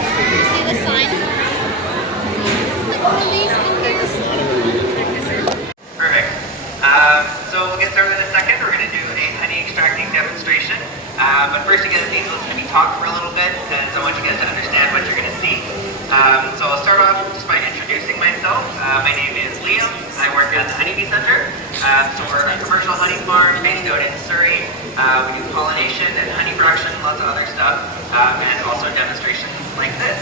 You see the sign? Release Perfect. So we'll get started in a second. We're going to do a honey extracting demonstration. But first, you guys need to listen to me talk for a little bit, because I want you guys to understand what you're going to see. So I'll start off just by introducing myself. My name is Liam. I work at the Honeybee Center. So we're a commercial honey farm based out in Surrey. We do pollination and honey production, lots of other stuff, and also demonstrations like this.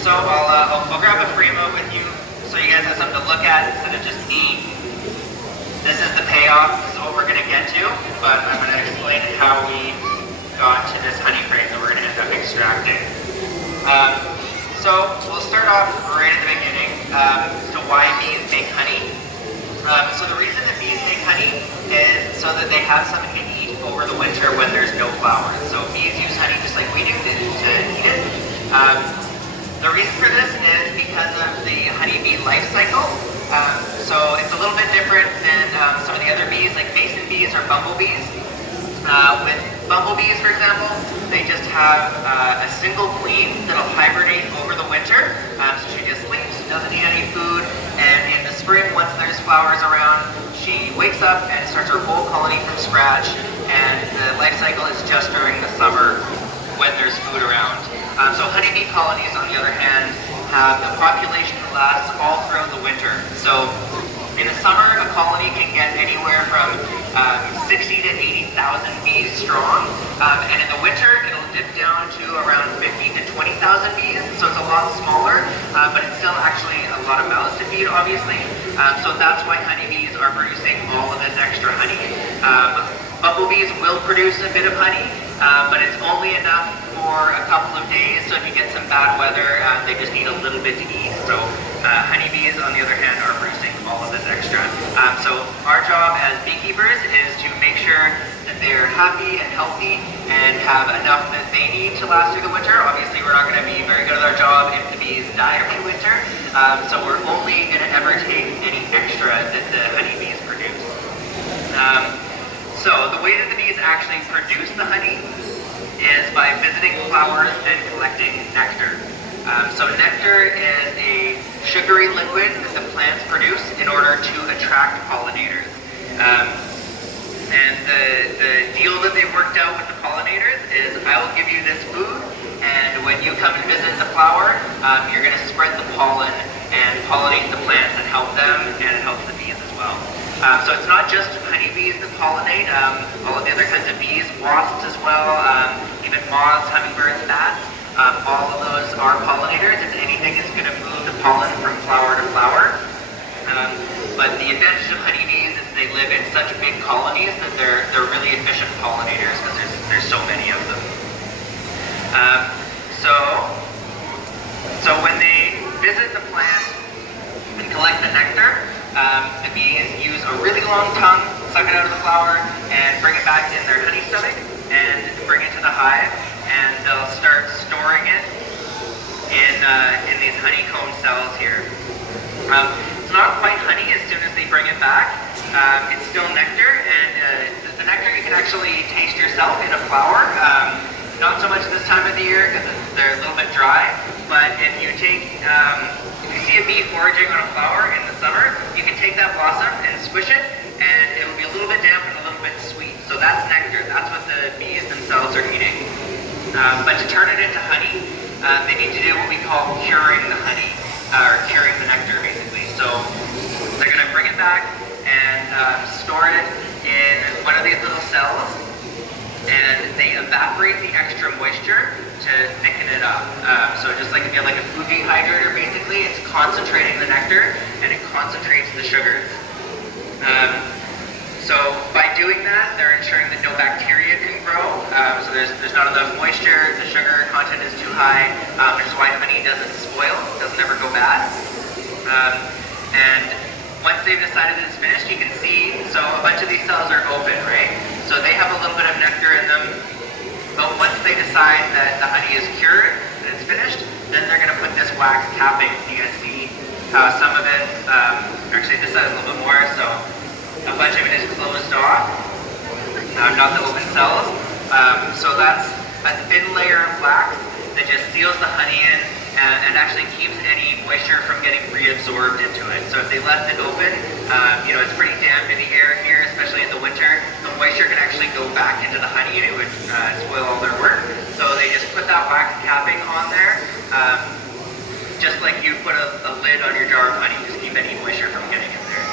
So I'll grab a frame out with you so you guys have something to look at instead of just me. This is the payoff. This is what we're going to get to, but I'm going to explain how we got to this honey frame that we're going to end up extracting. So we'll start off right at the beginning to why bees make honey. So the reason that bees make honey is so that they have something to eat over the winter when there's no flowers. So bees use honey just like we do to eat it. The reason for this is because of the honeybee life cycle. So it's a little bit different than some of the other bees, like mason bees or bumblebees. With bumblebees, for example, they just have a single queen that'll hibernate over the winter. So she just sleeps, doesn't eat any food, and in the spring, once there's flowers around, she wakes up and starts her whole colony from scratch, and the life cycle is just during the summer when there's food around. So honeybee colonies, on the other hand, have a population that lasts all throughout the winter. So in the summer, a colony can get anywhere from 60 to 80,000 bees strong, and in the winter, it'll dip down to around 50 to 20,000 bees. So it's a lot smaller, but it's still actually a lot of mouths to feed, obviously. So that's why honeybees are producing all of this extra honey. Bumblebees will produce a bit of honey, but it's only enough for a couple of days. So if you get some bad weather, they just need a little bit to eat. So honeybees, on the other hand, are producing all of this extra. So our job as beekeepers is to make sure that they're happy and healthy and have enough that they need to last through the winter. Obviously, we're not going to be very good at our job if the bees die every winter. So we're only going to ever take any extra that the honeybees produce. So the way that the bees actually produce the honey is by visiting flowers and collecting nectar. So nectar is a sugary liquid that the plants produce in order to attract pollinators. And the deal that they've worked out with the pollinators is I will give you this food, and when you come and visit the flower, you're going to spread the pollen and pollinate the plants and help them, and it helps the bees as well. So it's not just honeybees that pollinate, all of the other kinds of bees, wasps as well, even moths, hummingbirds, bats, all of those are pollinators. If anything is going to move the pollen from flower to flower. But the advantage of honeybees is they live in such big colonies that they're really efficient pollinators because there's so many of them. So when they visit the plant and collect the nectar, the bees use a really long tongue, suck it out of the flower, and bring it back in their honey stomach and bring it to the hive, and they'll start storing it in these honeycomb cells here. It's not quite honey as soon as they bring it back. It's still nectar, and the nectar you can actually taste yourself in a flower. Not so much this time of the year because they're a little bit dry, but if you take if you see a bee foraging on a flower in the summer, you can take that blossom and squish it, and it will be a little bit damp and a little bit sweet. So that's nectar. That's what the bees themselves are eating. But to turn it into honey, they need to do what we call curing the honey, or curing the nectar, basically. So they're going to bring it back and store it in one of these little cells, and they evaporate the extra moisture to thicken it up. So just like if you have like a food dehydrator, basically, it's concentrating the nectar and it concentrates the sugars. So by doing that, they're ensuring that no bacteria can grow. So there's not enough moisture, the sugar content is too high, which is why honey doesn't spoil, doesn't ever go bad. And once they've decided that it's finished, you can see, so a bunch of these cells are open, right? So they have a little bit of nectar in them, but once they decide that the honey is cured and it's finished, then they're going to put this wax capping. You guys see how some of it, actually this side is a little bit more, so a bunch of it is closed off, not the open cells. So that's a thin layer of wax that just seals the honey in and actually keeps any moisture from getting reabsorbed into it. So if they left it open, it's pretty damp in the air here, especially in the winter. The moisture can actually go back into the honey and it would spoil all their work. So they just put that wax capping on there, just like you put a lid on your jar of honey, just keep any moisture from getting in there.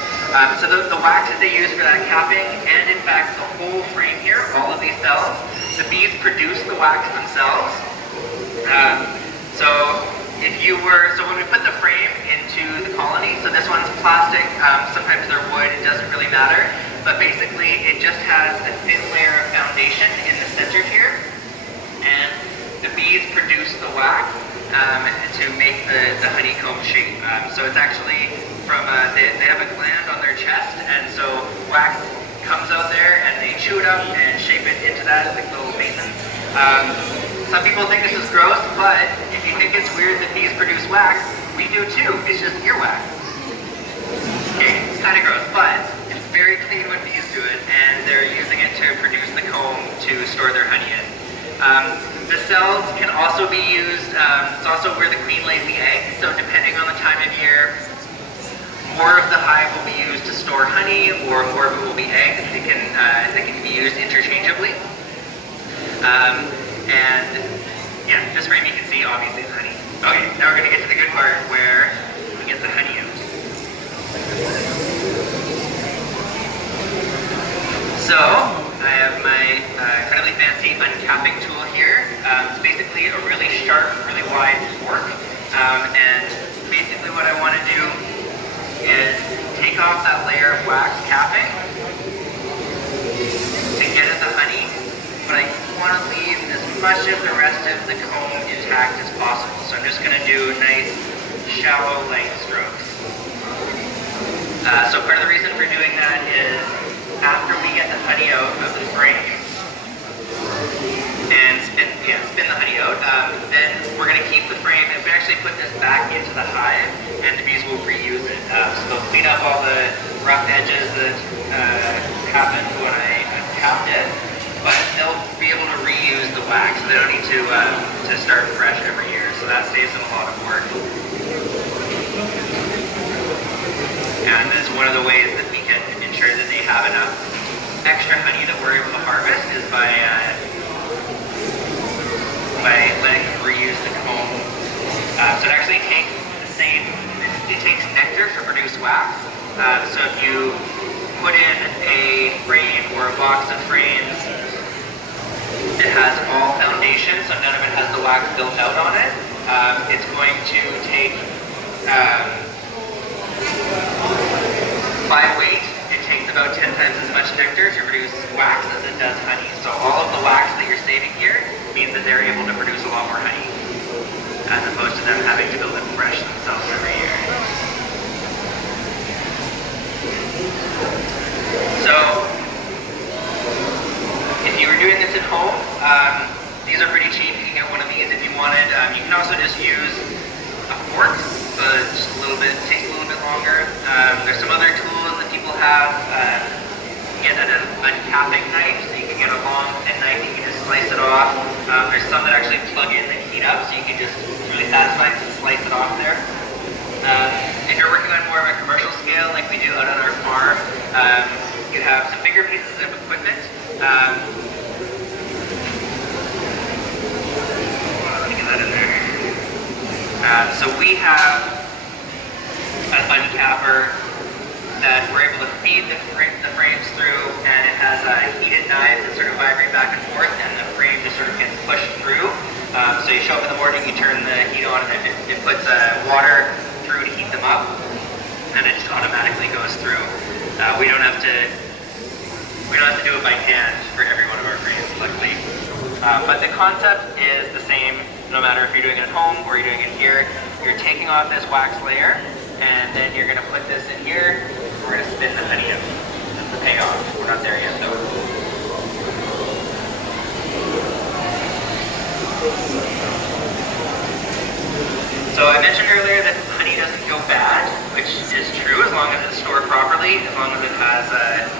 So the wax that they use for that capping, and in fact the whole frame here, all of these cells, the bees produce the wax themselves. So when we put the frame into the colony, so this one's plastic, sometimes they're wood, it doesn't really matter, but basically it just has a thin layer of foundation in the center here, and the bees produce the wax to make the honeycomb shape. So it's actually from, they have a gland on their chest, and so wax comes out there and they chew it up and shape it into that, like little basins. Some people think this is gross, but if you think it's weird that bees produce wax, we do too. It's just earwax. Okay, it's kind of gross, but it's very clean when bees do it, and they're using it to produce the comb to store their honey in. The cells can also be used, it's also where the queen lays the egg, so depending on the time of year, more of the hive will be used to store honey, or more of it will be eggs. They can be used interchangeably. And yeah, this frame you can see obviously is honey. Okay, now we're going to get to the good part where we get the honey out. So I have my incredibly fancy uncapping tool here. It's basically a really sharp, really wide fork. And basically what I want to do is take off that layer of wax capping to get at the honey, but I want to leave as much of the rest of the comb intact as possible. So I'm just going to do nice, shallow, light strokes. So part of the reason for doing that is after we get the honey out of the frame and spin the honey out, then we're going to keep the frame and we actually put this back into the hive, and the bees will reuse it. So they'll clean up all the rough edges that happened when I capped it, but they'll be able to reuse the wax, so they don't need to start fresh every year. So that saves them a lot of work. And that's one of the ways that we can ensure that they have enough extra honey that we're able to harvest is by letting them reuse the comb. So it actually takes it takes nectar to produce wax. So if you put in a frame or a box of frames that has all foundation, so none of it has the wax built out on it, it's going to take by weight, it takes about 10 times as much nectar to produce wax as it does honey. So all of the wax that you're saving here means that they're able to produce a lot more honey, as opposed to them having to build it fresh themselves every year. So, if you were doing this at home, these are pretty cheap. You can get one of these if you wanted. You can also just use a fork, but just a little bit, it takes a little bit longer. There's some other tools that people have. You can get an uncapping knife, so you can get a long, thin knife, you can just slice it off. There's some that actually plug in that heat up, so you can just, it's really satisfying to slice it off there. If you're working on more of a commercial scale, like we do out on our farm, you have some bigger pieces of equipment. Let me get that in there. So we have an uncapper that we're able to feed the frames through, and it has heated knives that sort of vibrate back and forth, and the frame just sort of gets pushed through. So you show up in the morning, you turn the heat on, and it puts water through to heat them up, and it just automatically goes through. We don't have to do it by hand for every one of our frames, luckily. But the concept is the same, no matter if you're doing it at home or you're doing it here. You're taking off this wax layer, and then you're going to put this in here. We're going to spin the honey out. That's the payoff. We're not there yet, though. So I mentioned earlier that honey doesn't go bad, which is true as long as it's stored properly, as long as it has a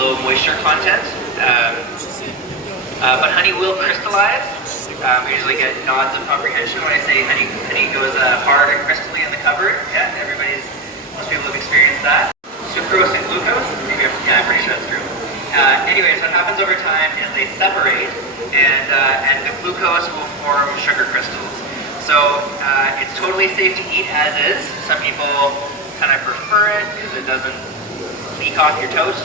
low moisture content. But honey will crystallize, I usually get nods of comprehension when I say honey goes hard and crystally in the cupboard. Yeah, most people have experienced that. Sucrose and glucose, yeah, I'm pretty sure that's true. Anyways, what happens over time is they separate, and the glucose will form sugar crystals. So it's totally safe to eat as is. Some people kind of prefer it because it doesn't leak off your toast,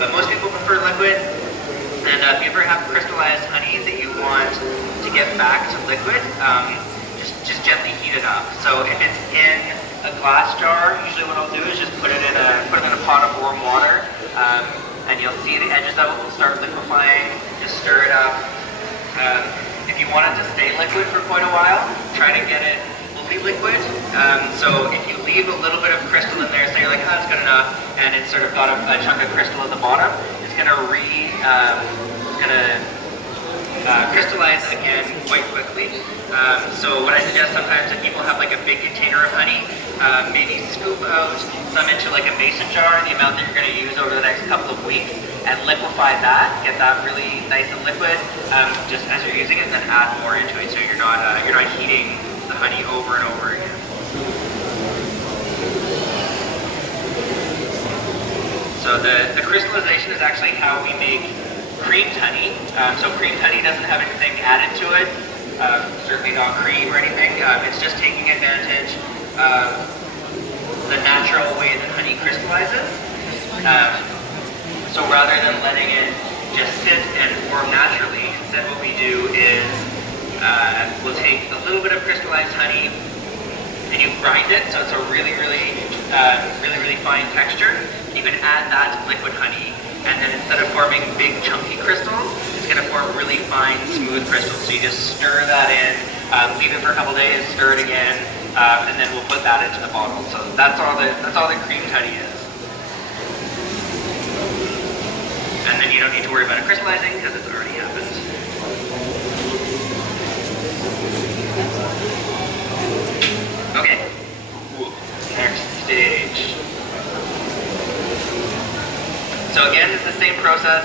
but most people prefer liquid. And if you ever have crystallized honey that you want to get back to liquid, just gently heat it up. So if it's in a glass jar, usually what I'll do is just put it in a pot of warm water, and you'll see the edges of it will start liquefying. Just stir it up. If you want it to stay liquid for quite a while, try to get it fully liquid. So if you leave a little bit of crystal in there, say you're like, oh, that's good enough, and it's sort of got a chunk of crystal at the bottom, it's going to crystallize again quite quickly. So what I suggest sometimes if people have like a big container of honey, maybe scoop out some into like a mason jar, the amount that you're going to use over the next couple of weeks, and liquefy that, get that really nice and liquid, just as you're using it, and then add more into it so you're not heating the honey over and over again. So the crystallization is actually how we make creamed honey. So creamed honey doesn't have anything added to it, certainly not cream or anything. It's just taking advantage of the natural way that honey crystallizes. So rather than letting it just sit and form naturally, instead what we do is we'll take a little bit of crystallized honey and you grind it so it's a really fine texture. You can add that to liquid honey, and then instead of forming big chunky crystals, it's going to form really fine smooth crystals. So you just stir that in, leave it for a couple days, stir it again, and then we'll put that into the bottle. So that's all the creamed honey is. And then you don't need to worry about it crystallizing because it's already happened. Okay, next stage. So again, it's the same process,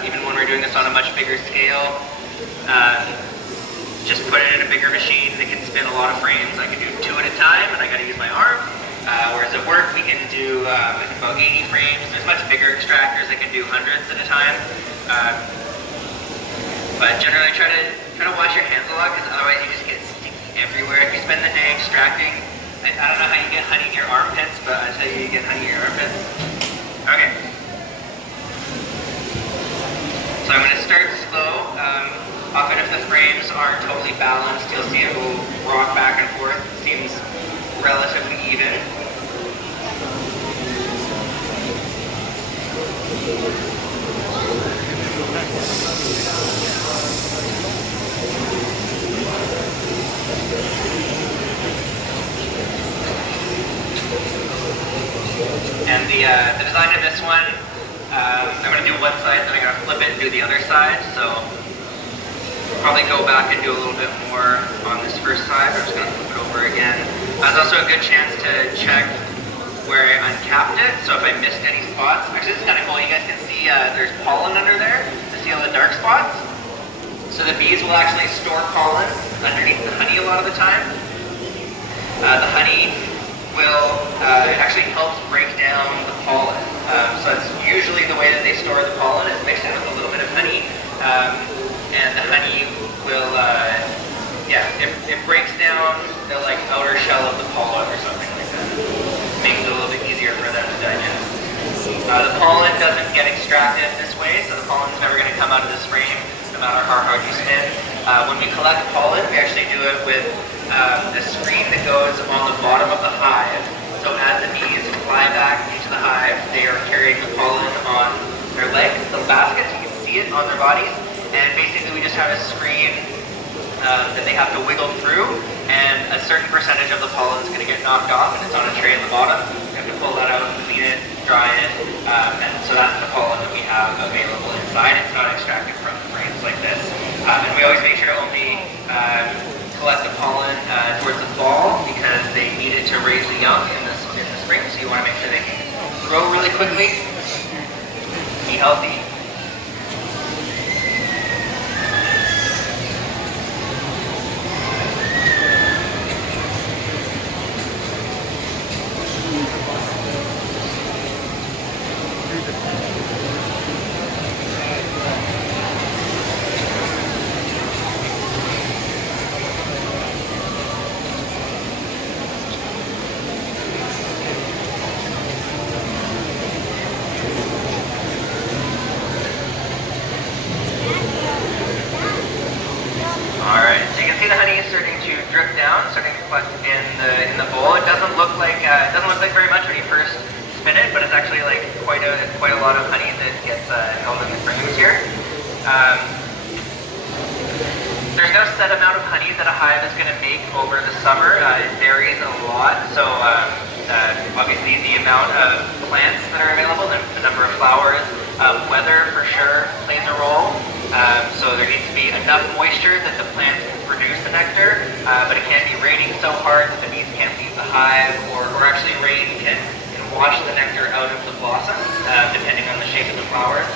even when we're doing this on a much bigger scale. Just put it in a bigger machine that can spin a lot of frames. I can do 2 at a time, and I got to use my arm. Whereas at work, we can do about 80 frames. There's much bigger extractors that can do hundreds at a time. But generally, try to wash your hands a lot, because otherwise you just get sticky everywhere. If you spend the day extracting, I don't know how you get honey in your armpits, but I tell you, you get honey in your armpits. Okay. So I'm going to start slow. Often if the frames aren't totally balanced, you'll see it will rock back and forth. It seems relatively even. And the design of this one, I'm going to do one side, then I'm going to flip it and do the other side. So probably go back and do a little bit more on this first side. I'm just going to flip it over again. There's also a good chance to check where I uncapped it. So if I missed any spots, actually this is kind of cool. You guys can see there's pollen under there. You see all the dark spots? So the bees will actually store pollen underneath the honey a lot of the time. The honey will, it actually helps break down the pollen. So that's usually the way that they store the pollen, is mix it with a little bit of honey, and the honey will, it breaks down the outer shell of the pollen or something like that. Makes it a little bit easier for them to digest. The pollen doesn't get extracted this way, so the pollen is never going to come out of this frame, no matter how hard you spin. When we collect pollen, we actually do it with the screen that goes on the bottom of the hive. So as the bees fly back into the hive, they are carrying the pollen on their legs, the baskets. You can see it on their bodies. And basically we just have a screen that they have to wiggle through, and a certain percentage of the pollen is going to get knocked off, and it's on a tray at the bottom. You have to pull that out, clean it, dry it, and so that's the pollen that we have available inside. It's not extracted from frames like this. And we always make sure to only collect the pollen towards the fall, because they need it to raise the young in the spring, so you want to make sure they can grow really quickly, be healthy. see the honey starting to drip down, starting to collect in the bowl. It doesn't look like very much when you first spin it, but it's actually like quite a lot of honey that gets held in the frames here. There's no set amount of honey that a hive is going to make over the summer. It varies a lot. So obviously the amount of plants that are available, the number of flowers, weather for sure plays a role. So there needs to be enough moisture that the plants can produce the nectar, but it can't be raining so hard that the bees can't leave the hive, or actually rain can wash the nectar out of the blossom, depending on the shape of the flowers.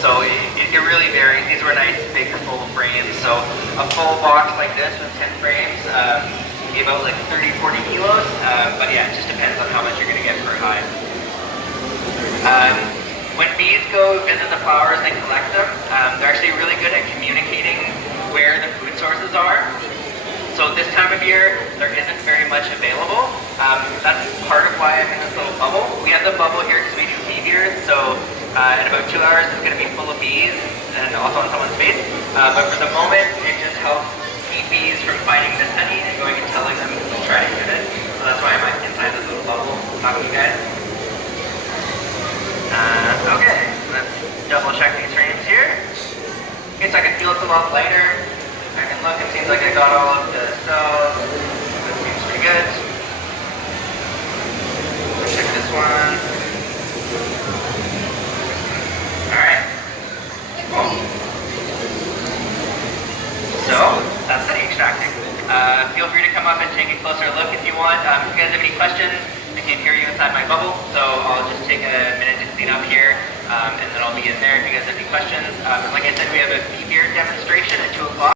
So it really varies. These were nice big full frames. So a full box like this with 10 frames can be about like 30-40 kilos, but yeah, it just depends on how much you're going to get per hive. When bees go visit the flowers and collect them, they're actually really good at communicating where the food sources are. So this time of year, there isn't very much available. That's part of why I'm in this little bubble. We have the bubble here because we do bee beards, so in about 2 hours it's going to be full of bees and also on someone's face. But for the moment, it just helps keep bees from finding this honey and going and telling them to try to get it. So that's why I'm inside this little bubble talking to you guys. Okay, let's double check these frames here. Okay, so I can feel it's a lot lighter. I can look, it seems like I got all of the cells. That seems pretty good. Let's check this one. Alright. Cool. So, that's honey extracting. Feel free to come up and take a closer look if you want. If you guys have any questions, I can't hear you inside my bubble, so I'll just take a minute to clean up here, and then I'll be in there if you guys have any questions. Like I said, we have a bee beard demonstration at 2 o'clock.